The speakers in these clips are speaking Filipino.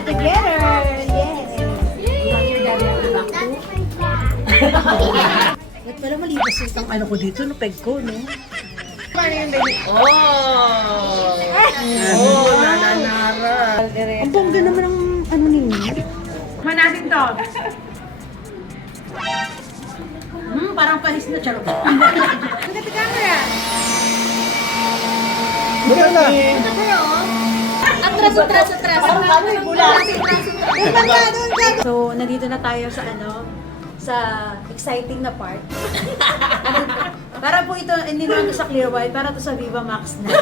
Yeah, together. Ba't pala malipas itong ano ko dito, no peg ko, no? Paano yung baby? Oh! Oh, nananara. Ang bongga naman ang ano ninyo. Kuha natin to. Parang panis na charot. Look at the camera. Buka na! Atras. Parang ano yung bula. So, nandito na tayo sa ano, sa exciting na part. Para po ito, hindi naman to sa Clear White, para to sa Viva Max na.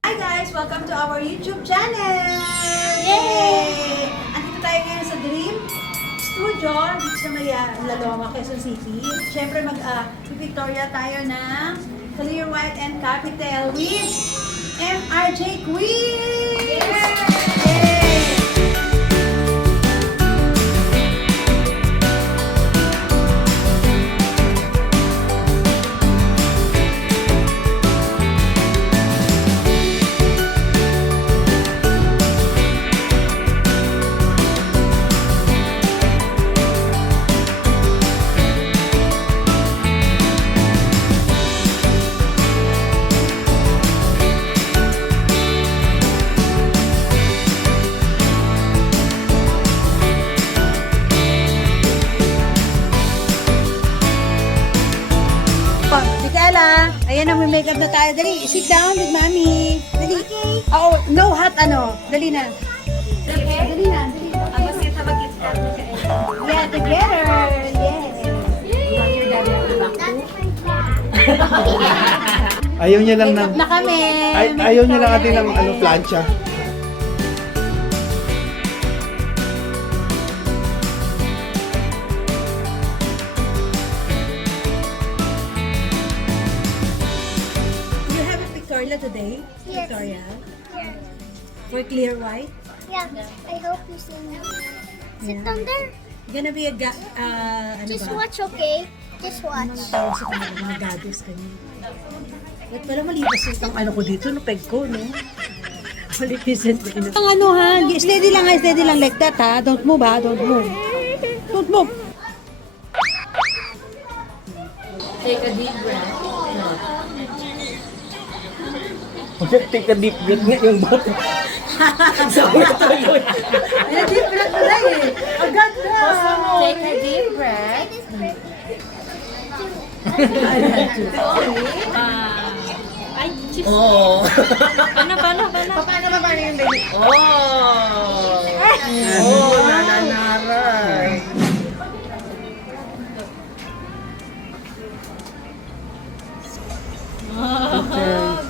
Hi guys! Welcome to our YouTube channel! Yay! Andito tayo ngayon sa Dream Studio, dito sa may Laloma, Quezon City. Siyempre Victoria tayo ng Clear White and Capital with MRJ Quiz! Yay! Micaela, ayan na, may makeup na tayo. Dali, sit down with mommy. Dali. Okay. Oh, no hot ano. Dali na. Okay. Dali na, dali. Yeah, together. Ayaw niya lang ng... Makeup na kami. Ayaw niya lang atin ng ano, plancha. You have a pictorial today? Yes. Pictorial? For Clear White? Yeah, I hope you see me. Sit down there. Gonna be a ano Just ba? watch, okay? Just Anong watch. tawag sa kanila? Mga gados kanina. Ba't pala malipas itong ano ko dito, no peg ko, no? Malipisan ko. Ang ano ha, steady lang like that ha. Don't move ha, don't move. Don't move. Take a deep breath. Take a deep breath nga yung bata. Ay, deep breath na lang eh. Agad na. Take a deep breath. Ay, cheese. Oh. Paano yung baby? Oh. Oh, nananara.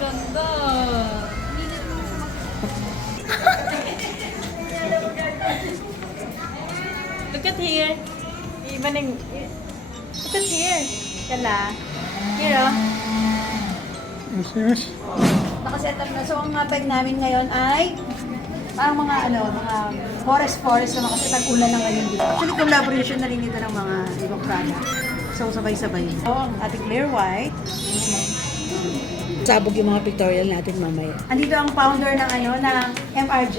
Ganda. Look at here. Look at here. Kala. Here, oh. Nakaset up na. So, ang mga peg namin ngayon ay parang mga forest naman kasi tag-ulan na ngayon dito. Actually, collaboration na rin ito ng mga ibang product. So, sabay-sabay. So, ang ating Clear White. Sabog yung mga pictorial natin mamaya. Andito ang founder ng ng MRJ.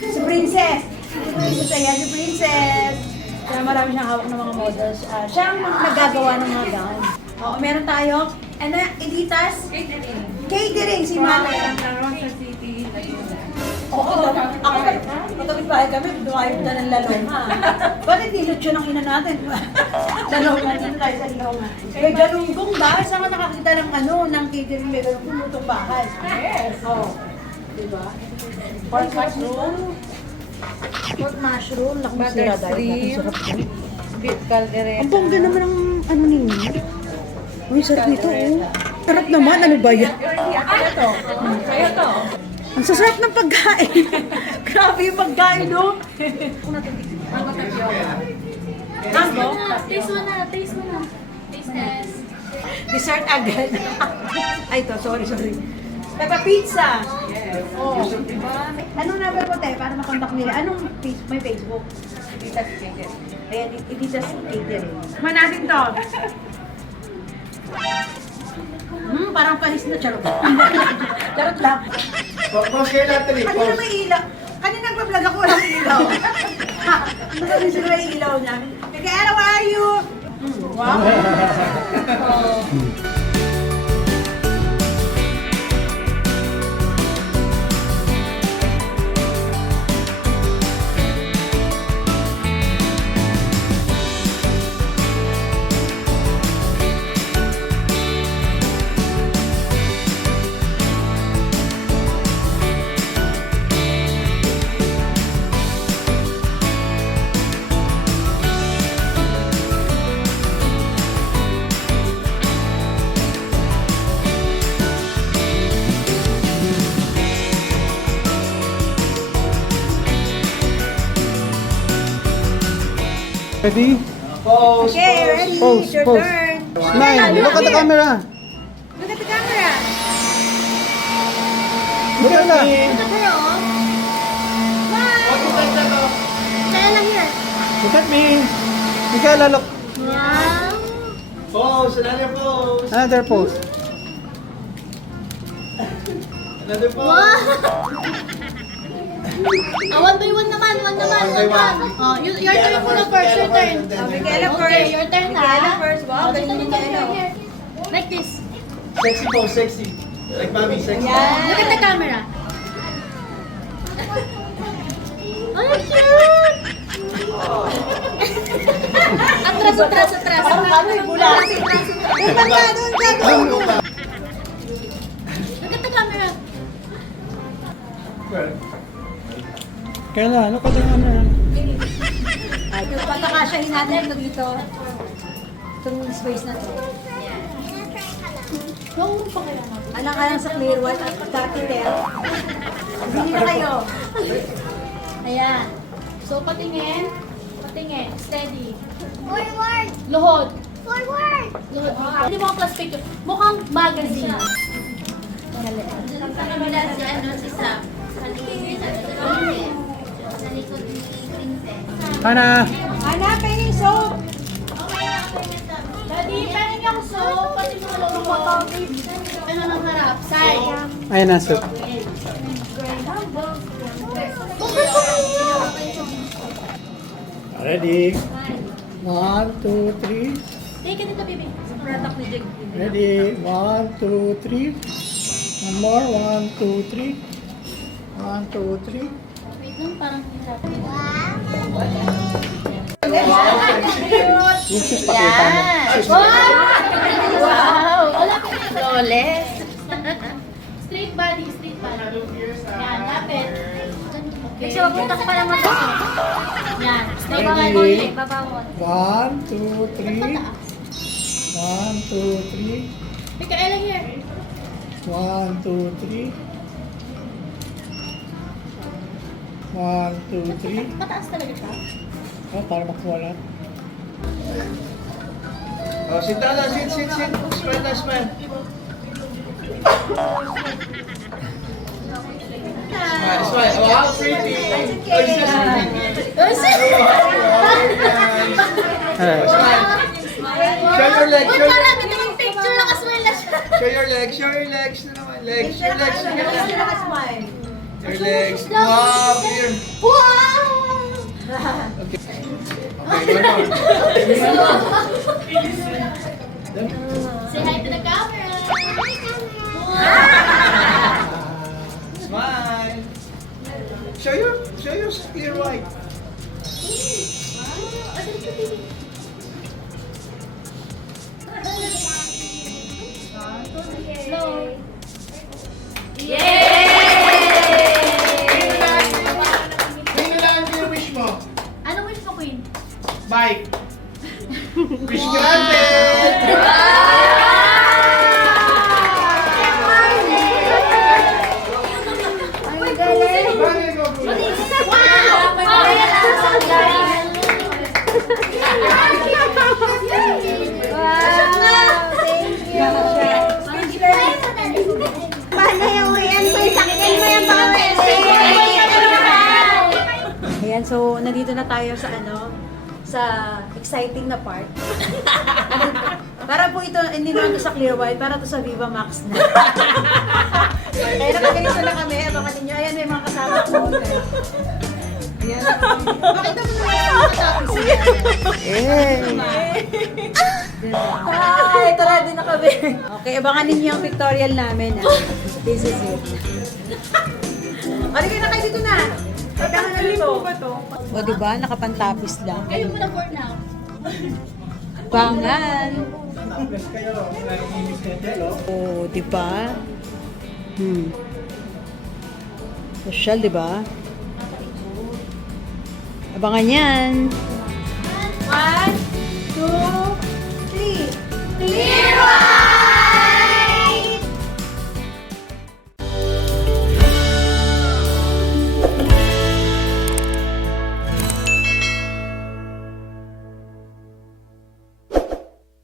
Si Princess. Si Princess. Kaya marami siyang hawak ng mga models. Siya ang nagagawa ng mga gown. Oo, meron tayo. Editas? Catering. Si Mama. Santa Rosa City. Oo, ako magkabit bahay kami, dumayog na ng laloma. Bakit dilot yun ang ina natin? Laloma, dito tayo sa laloma. May galunggong bahay, saan ka nakakita ng ng catering, may galunggong lutong bahay. Yes. Oo. Diba? Pork mushroom. Pork mushroom, Butter shrimp. Beef caldereta. Ang bongga naman ang ninyo. Uy, sarap nito, oh. Sarap naman, ano ba yan? Kaya to. Kaya to. Ang sasarap ng pagkain. Grabe yung pagkain, no? Mango? Taste mo na. Dessert agad. Ay, to, sorry. Peppa Pizza. Oh. Anong number mo, te? Para makontak nila. Anong may Facebook? Tita's Chicken. Ayan, Editas Catering. Man natin to. Parang panis na charot. Charot lang. Pause kayo natin eh. Kanina may ilaw. Kanina nagpa-vlog ako, walang ilaw. Ano sila may ilaw niya? Kaya, where are you? Wow. Ready? Pause. Okay, ready? Pose, It's your pose. turn. Smile. Look at the camera. Look at the camera. Look at that. Kaya lang yan. Look at me. Michaela, look. Wow. Pause. Another pose. Another pose. Another pose. One by one naman, one naman. Oh, your turn muna first, your turn. Michaela first. Okay, your turn Michaela ha. first. Wow, galing ni Michaela. Here. Like this. Sexy pose, sexy. Like mommy, sexy. Look at the camera. Ay, cute! Atras. Parang ano yung bula. Doon ka. Look at the camera. Kaya look at the camera. Yung pagkakasyahin natin ito dito. Itong space na to. Alang-alang sa clear white at capital. Bili na kayo. Ayan. So, patingin. Steady. Forward. Luhod. Forward. Luhod. Hindi mo class picture. Mukhang magazine. Sa kabila si Sam. Sa likod ni Princess. Hana. Hanapin yung soap. Daddy, pwede niyang soap. Pati mo lang mo. Ano nang harap? Side. Ayan na, soup. Ready? 1, 2, 3. Take it dito, baby. Sa product ni Jake. Ready? 1, 2, 3. One more. 1, 2, 3. 1, 2, 3. Wait lang, parang hirap. Yung sis pakita mo. Sis, Wow! Wala pa yung flawless. Straight body. Yan, lapit. Okay. So, putak pa naman ito. Yan. Straight body. Babawon. 1, 2, 3. 1, 2, 3. Teka, Ella here. 1, 2, 3. 1, 2, 3. Mataas talaga siya. Oh, para makuha lahat. Oh, sit down na, sit. Smile na, smile. Smile. Wow, pretty. Show your legs. Uy, parang ito yung picture na kaswela siya. Show your legs na naman. Legs. Your legs. Nakasmile. Your legs. Wow, here. Wow! Okay, one more. Say hi to the camera. Smile. Show your clear white. Slow. Tingnan lang yung wish mo. Ano wish mo, Queen? Bike. Wish granted. nandito na tayo sa sa exciting na part. Para po ito, hindi naman to sa Clearwhite, para to sa Viva Max na. Kaya nakaganito na kami, abangan ninyo. Ayan, may mga kasama ko. Ayan. Bakit naman nakatapos siya? Hi! Tara din na kami. Okay, abangan ninyo yung pictorial namin. This is it. Halika na kayo dito na. Pagkahan na dito. O diba, nakapantapis lang. Kayo muna for now. Bangal. Tapos kayo, nakikinis na Jello. O, diba? Social, diba? Abangan yan. 1, 2,